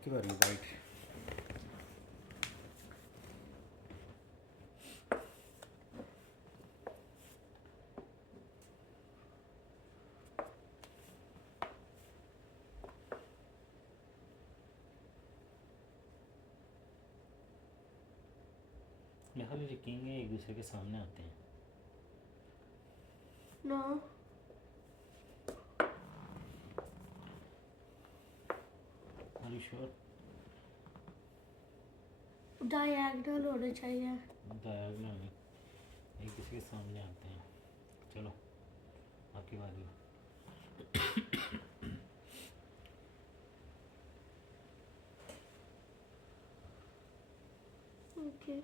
आपकी बारी राइट। यहाँ भी किंग है, एक दूसरे के सामने आते हैं। No. Are you sure? Diagonal होने चाहिए। डायगोनल नहीं, एक दूसरे के सामने आते हैं। चलो आपकी बारी। Okay.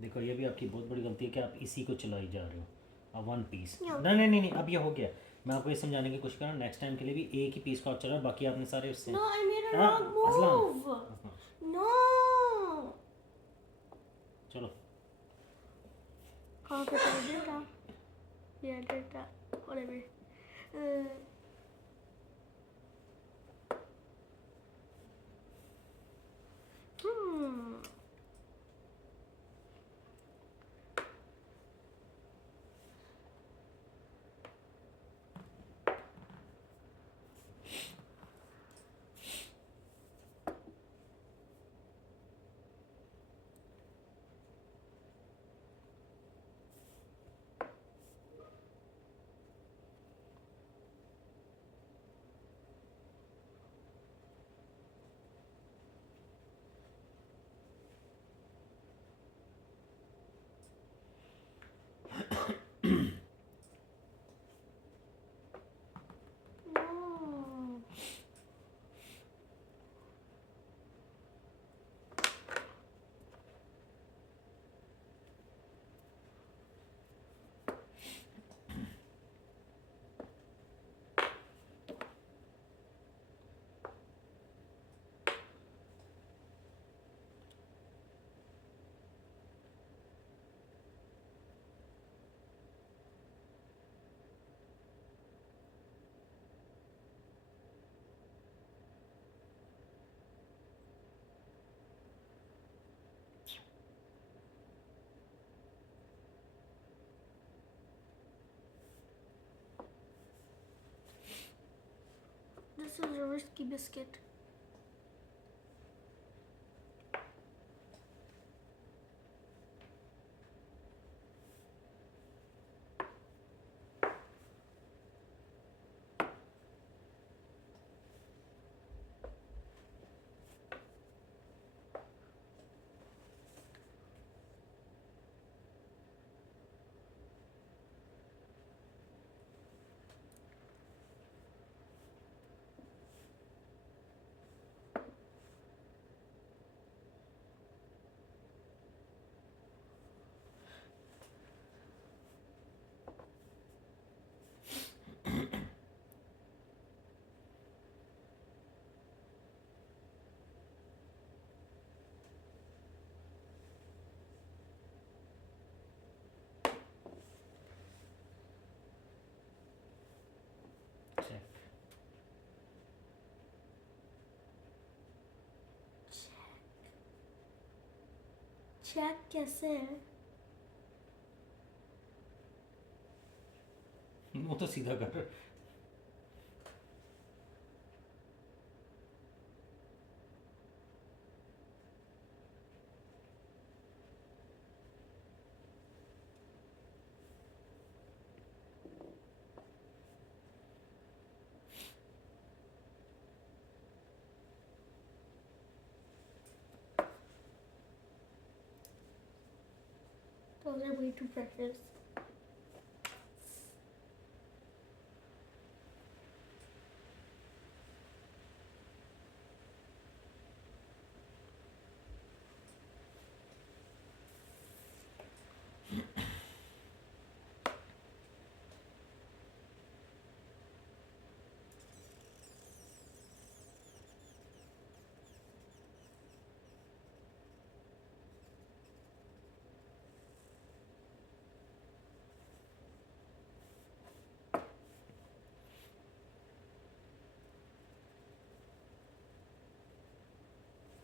देखो ये भी आपकी बहुत बड़ी गलती है कि आप इसी को चलाई जा रहे हो। अब वन पीस No. नहीं नहीं नहीं, अब ये हो गया। मैं आपको ये समझाने की कोशिश कर रहा हूँ, नेक्स्ट टाइम के लिए भी एक ही पीस का आप चला, बाकी आपने सारे उससे। No, I made a हाँ, wrong Aslam, move. Aslam, No. चलो कहाँ पे था data? Yeah, data. Whatever. Uh, hmm. No. This is a risky biscuit. Check कैसे है? वो तो सीधा कर। Those are way too precious.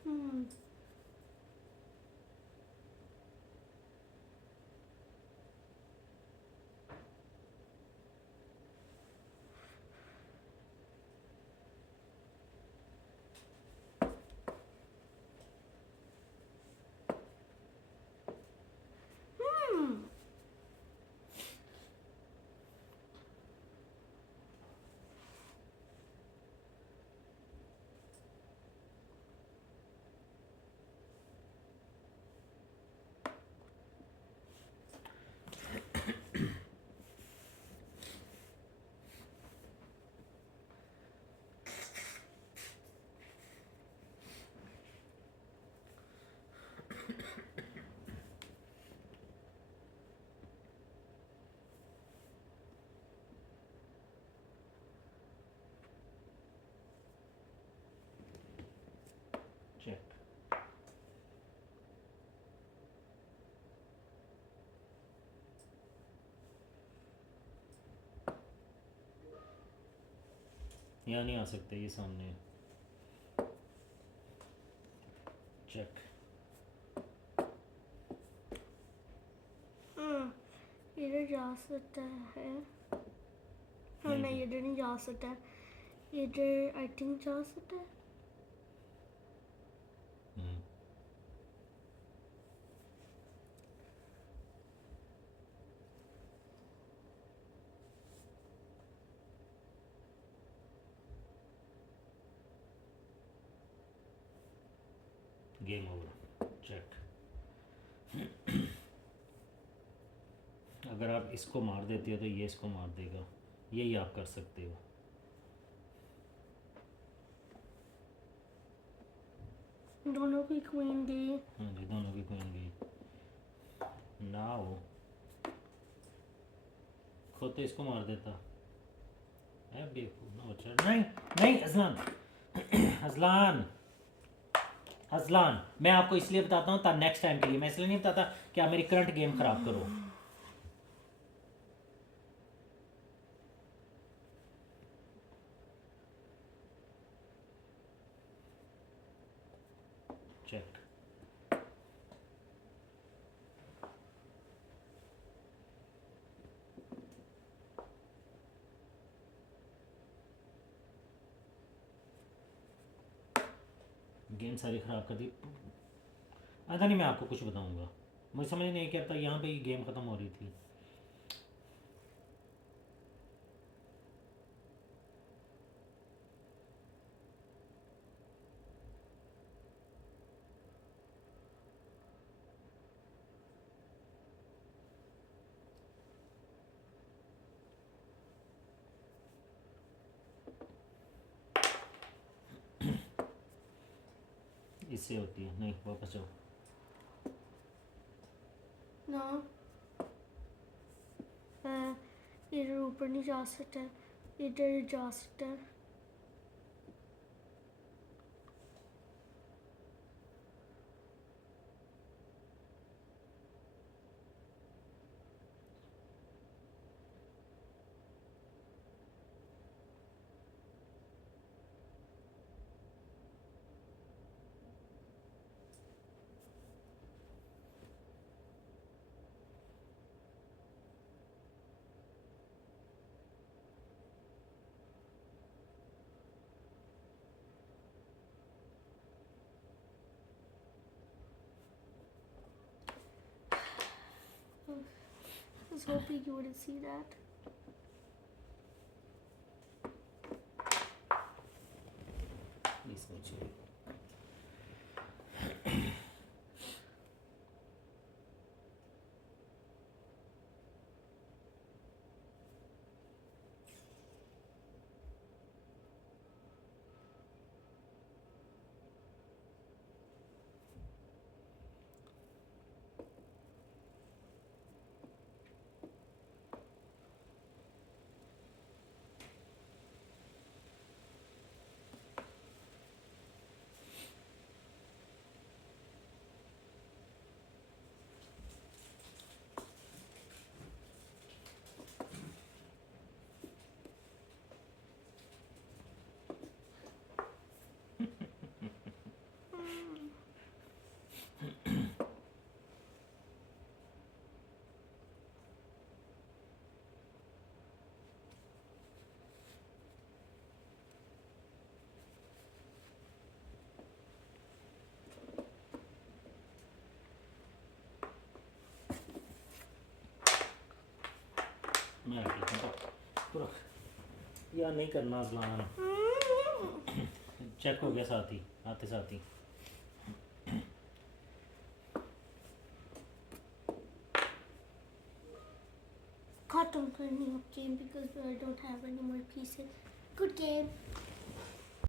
Hmm. Hmm. Check. यहाँ नहीं आ सकते, ये सामने। चेक। इधर जा सकता है। हाँ नहीं। नहीं, इधर नहीं जा सकता। इधर आई थिंक जा सकता है। Game over. चेक। अगर आप इसको मार देते हो तो ये इसको मार देगा, यही आप कर सकते हो। दोनों की क्वीन गई। हाँ जी, दोनों की क्वीन गई। नाउ खुद तो इसको मार देता है बेवकूफ ना बच्चा। नहीं नहीं अजलान, अजलान, अजलान, मैं आपको इसलिए बताता हूँ नेक्स्ट टाइम के लिए। मैं इसलिए नहीं बताता कि आप मेरी करंट गेम खराब करो। चेक। गेम सारी ख़राब कर दी। आता नहीं, मैं आपको कुछ बताऊंगा। मुझे समझ नहीं क्या था, यहाँ पे ही गेम ख़त्म हो रही थी। इससे होती है नहीं, वापस जाओ। ना इधर ऊपर नहीं जा सकता, इधर जा सकता है। was hoping you wouldn't see that. Please मुझे मैं रख लेता हूँ तो रख या नहीं करना अज़लान चेक हो गया साथ ही आते साथ ही Cut on turning up game because I don't have any more pieces. Good game.